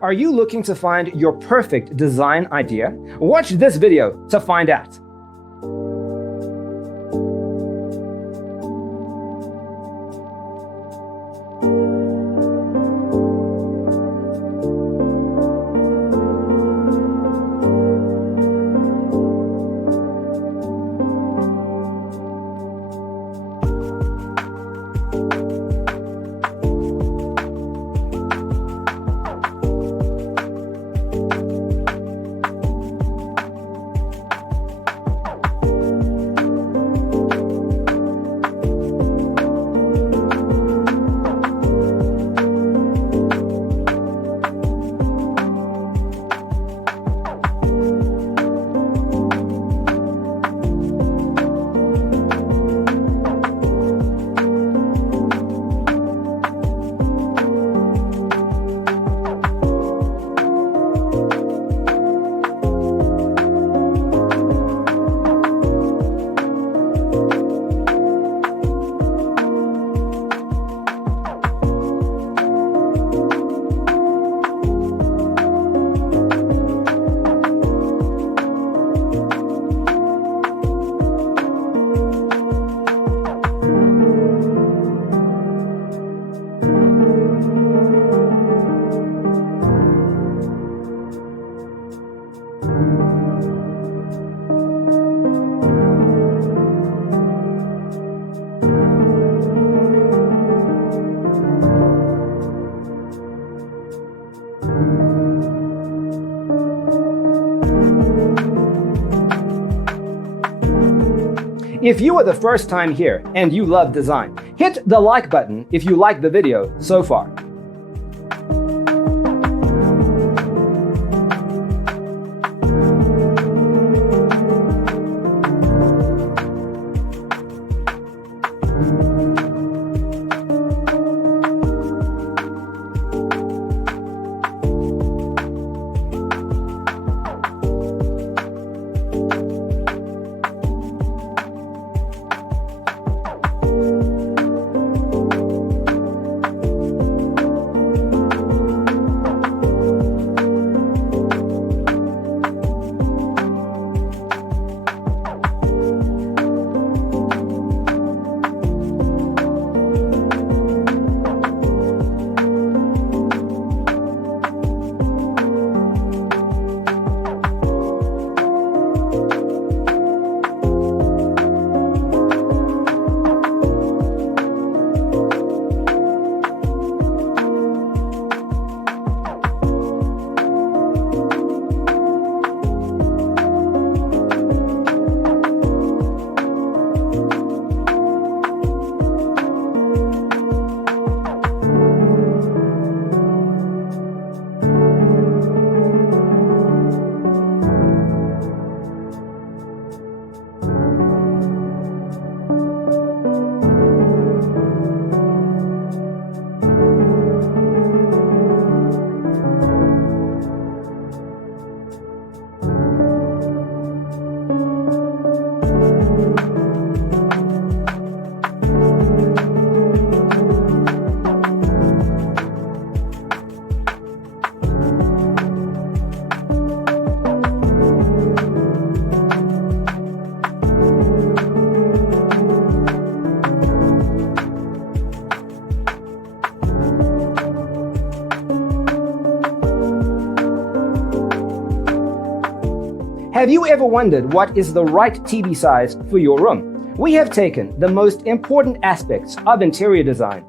Are you looking to find your perfect design idea? Watch this video to find out. If you are the first time here and you love design, hit the like button if you like the video so far. Have you ever wondered what is the right TV size for your room? We have taken the most important aspects of interior design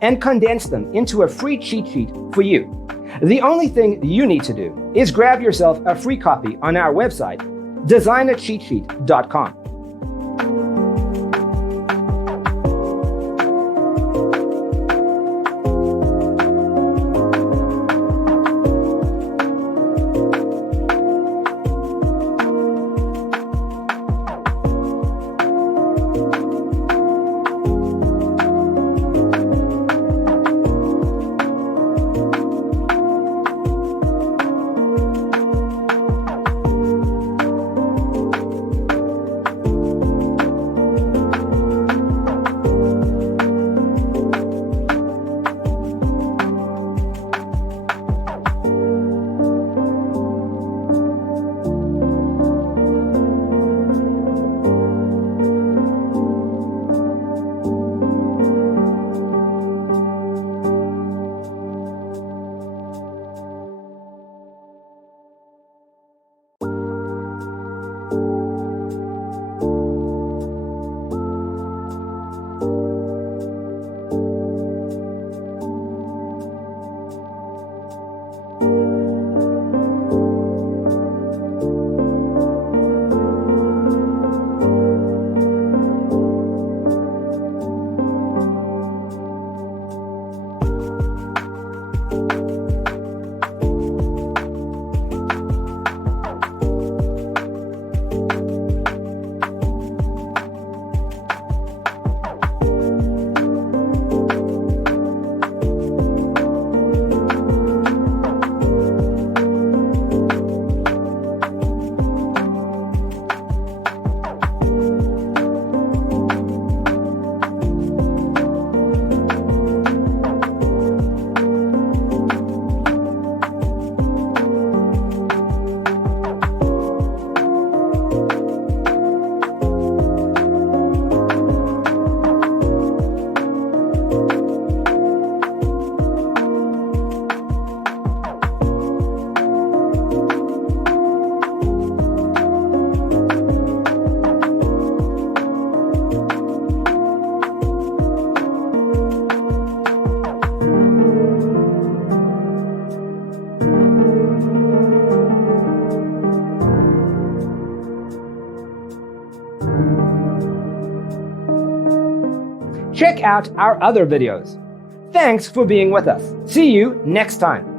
and condensed them into a free cheat sheet for you. The only thing you need to do is grab yourself a free copy on our website, designercheatsheet.com. Check out our other videos. Thanks for being with us. See you next time.